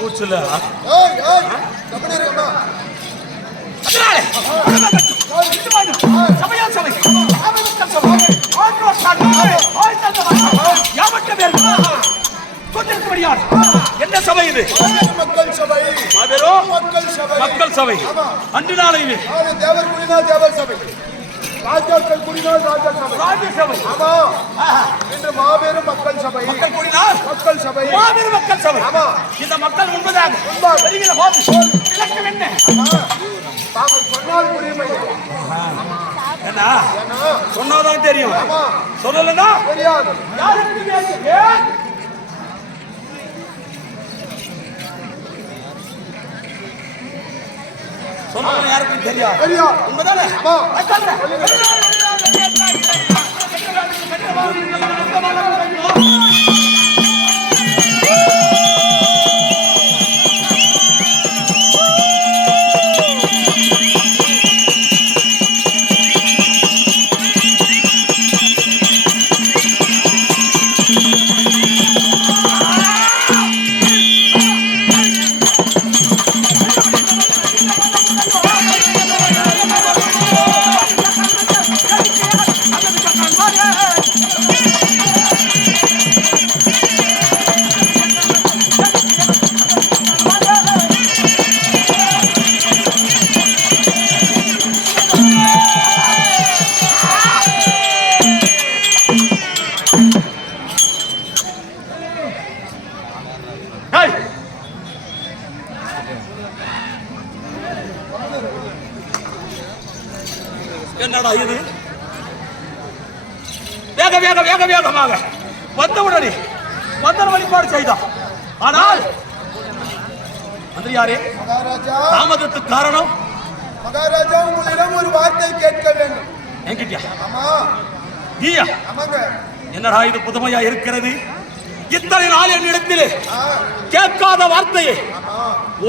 पूछला என்ன சபை இது? மக்கள் சபை. மக்கள் சபை. அன்று நாளை தேவர் குடினால் தேவர் சபை, ராஜாக்கள் குடினால் ராஜா சபை. ராஜ்யசபை. ஆமா. இன்று மாபெரும் மக்கள் சபை. மக்கள் குடினால் மக்கள் சபை. மாபெரும் மக்கள் சபை. ஆமா. இந்த மக்கள் உண்மைதான். வருகிற போது இலக்கம் என்ன? தாங்கள் சொன்னால் புரியுமை. என்ன சொன்னாதான் தெரியும், சொல்லலன்னா தெரியாது. சொன்னாலும் யாருக்கும் தெரியாது. உண்மைதானே? என்னடா இது? வேக வேக வேக வேகமாக வந்தவுடனே வந்தன வழிபாடு செய்தான். ஆனால் மந்திரியாரே, தாமதத்துக்கு காரணம்? மகாராஜா, உங்களிடம் ஒரு வார்த்தை கேட்க வேண்டும். என்கிட்டயா? ஆமா. நீயா? ஆமாங்க. என்னடா இது புதுமையா இருக்கிறது? இத்தனை நாள் என்னிடத்திலே கேட்காத வார்த்தையே,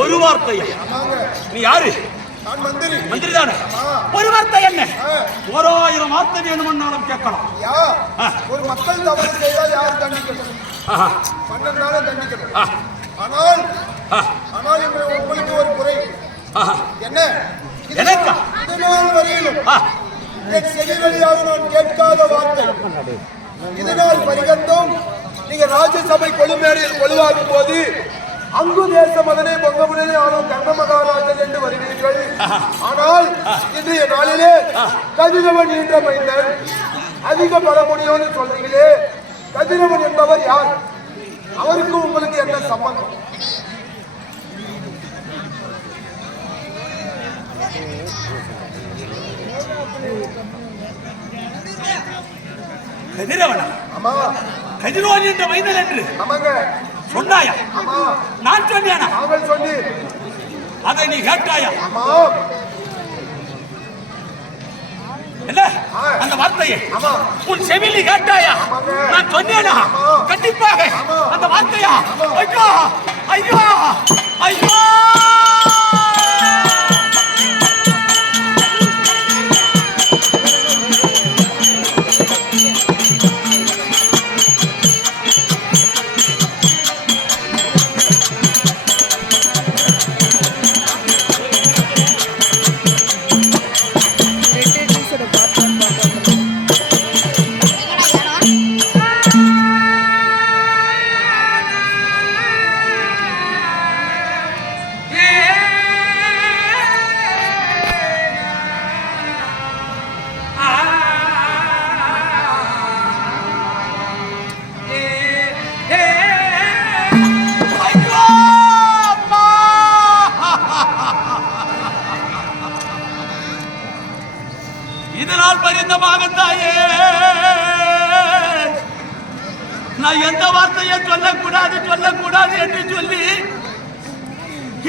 ஒரு வார்த்தையே. நீ யாரு? மந்திரி தானே? ஒரு வார்த்தை என்ன? 1000 வார்த்தை வேணும்னாலும் கேட்கலாம். ஒரு மக்கள் தவறு செய்தால் யார் தண்டிக்கணும்? 12 நாளே தண்டிக்கணும். ஆனால் உங்களுக்கு ஒரு குறை. என்ன? இதனால் வரையிலும் என் செவி வழியாக நான் கேட்காத வார்த்தை. இதனால் பரிகந்தம் நீங்க ராஜ்யசபை கொழுமேடையில் கொழுவாகும் போது அங்கு தேச மதனை பொங்கமுடனே ஆளும் கர்ண மகாராஜன் என்று வருவீர்கள். ஆனால் இன்றைய நாளிலே கதிரவன் என்ற மைந்தன் அதிக பலமுடியோன்னு சொல்றீங்களே, கதிரவன் என்பவர் யார்? அவருக்கு உங்களுக்கு என்ன சம்பந்தம்? கதிரவனா? ஆமா. கதிரோன் என்ற மைந்தன் என்று ஆமாங்க. சொன்னாயா? ஆமா. நான் சொன்னேனா? அவள் சொன்னீர். அதை நீ கேட்டாயா? ஆமா. இல்ல அந்த வார்த்தையை ஆமா. உன் செவிலி கேட்டாயா? நான் சொன்னேனா? கண்டிப்பாக அந்த வார்த்தையா? ஐயோ ஐயோ ஐயோ! இதனால் பரிந்தமாக தாயே, நான் எந்த வார்த்தையை சொல்லக்கூடாது என்று சொல்லி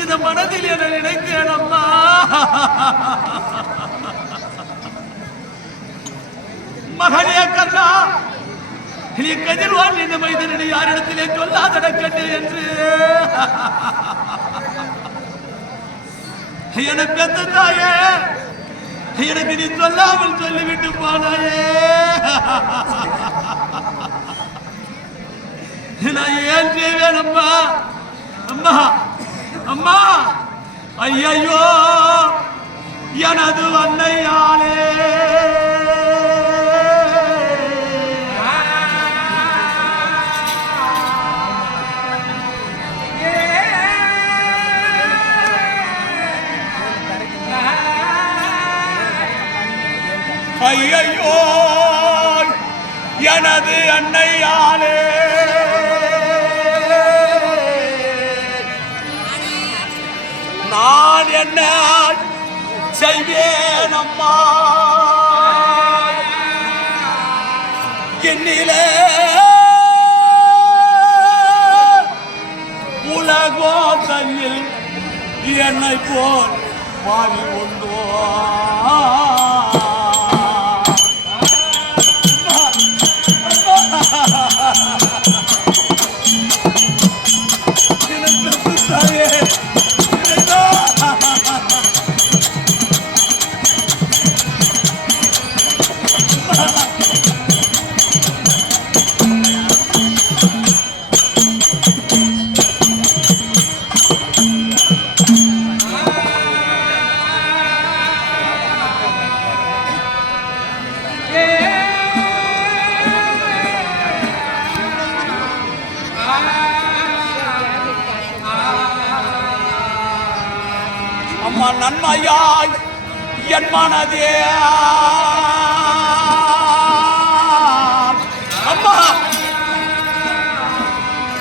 இந்த மனதில் என நினைத்தேன் அம்மா. மகனே கண்ணா, நீ கதிர்வான் இந்த மைதனை யாரிடத்திலே சொல்லாதட கண்ணே என்று என பெத்த தாயே, எனக்கு நீ சொல்லாமல் சொல்லிவிட்டு போனாயே. நான் ஏன் செய்வேன் அம்மா? அம்மா அம்மா ஐயோ எனது அன்னையாலே ஐயோ எனது அன்னையாலே நான் என்ன செய்வேன் அம்மா? என்னிலே உலகோ தன்னில் என்னை போல் பாவி உண்டோ? அம்மா நன்மையாய் என் மனதே அம்மா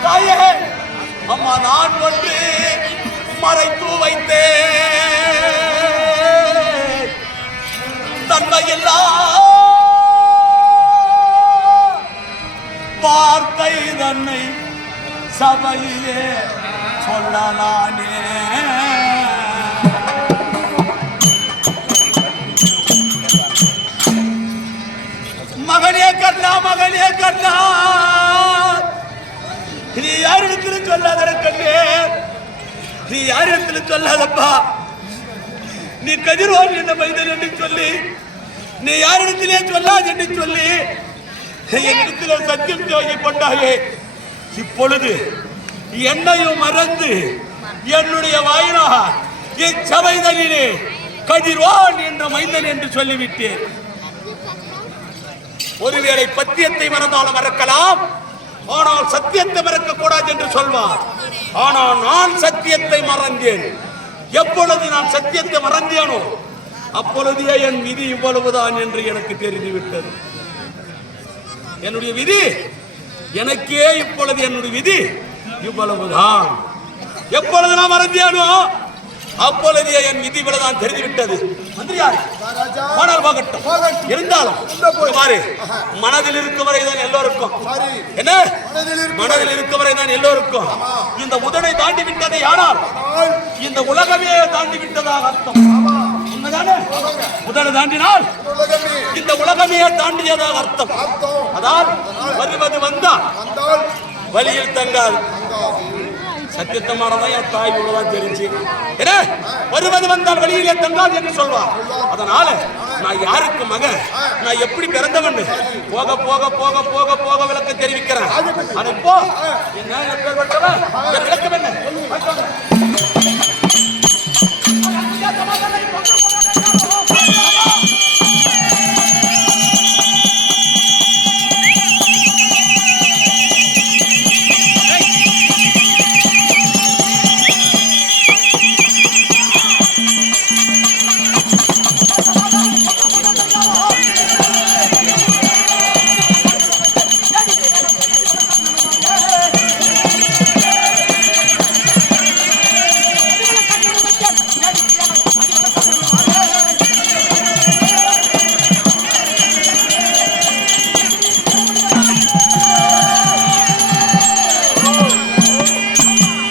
தாயே, அம்மா நான் ஒன்று மறைத்து வைத்தேன் தன்மையெல்லாம் வார்த்தை தன்னை சபையிலே சொல்லலானே. மகனே கண்ணா, நீ யாரிடத்திலும் சொல்லாத கண்ணே, நீ யாரிடத்திலும் சொல்லாதப்பா. நீ கதிர்வான் என்ன மைந்தன் என்று சொல்லி, நீ யாரிடத்திலே சொல்லாது என்று சொல்லி என்னிடத்தில் சத்தியம் துவங்கி கொண்டாயே. இப்பொழுது என்னையும் மறந்து என்னுடைய வாயிலாக இச்சபைதனிலே கதிர்வான் என்ற மைந்தன் என்று சொல்லிவிட்டேன். ஒருவேளை பத்தியத்தை மறந்தாலும் மறக்கலாம், ஆனால் சத்தியத்தை மறக்க கூடாது என்று சொல்வார். ஆனால் நான் சத்தியத்தை மறந்தேன். எப்பொழுது நான் சத்தியத்தை மறந்தேனோ அப்பொழுதே என் விதி இவ்வளவுதான் என்று எனக்கு தெரிந்துவிட்டது. என்னுடைய விதி எனக்கே இப்பொழுது என்னுடைய விதி இவ்வளவுதான். எப்பொழுது நான் மறந்தேனோ அப்பொழுதே என் விதி விலதான் தெரிந்துவிட்டது. மந்திரியார் ராஜா ஆனால் போகட்டும். போகட்டும். இருந்தாலும் இங்க பாரு, மனதில் இருக்கும் வரை தான் எல்லோருக்கும் சரி என்ன மனதில் இருக்கும் வரை தான் எல்லோருக்கும். இந்த உதனை தாண்டி விட்டதை யாரால் ஆனால் இந்த உலகமே தாண்டி விட்டதாக அர்த்தம். உண்மைதானே? உதனை தாண்டினால் உலகமே இந்த உலகமே தாண்டியதாக அர்த்தம். அர்த்தம் அதான் வருவது வந்தால் வந்தால் வழியில் தங்காது. தங்காது. சத்தியத்தமானதான் என் தாய் உள்ளதான் தெரிஞ்சு என்ன வருவது வந்தால் வழியிலே தங்காது என்று சொல்வார். அதனால நான் யாருக்கு மகன், நான் எப்படி பிறந்தவன் போக போக போக போக போக விளக்க தெரிவிக்கிறேன். அது போ என்ன விளக்கம் என்ன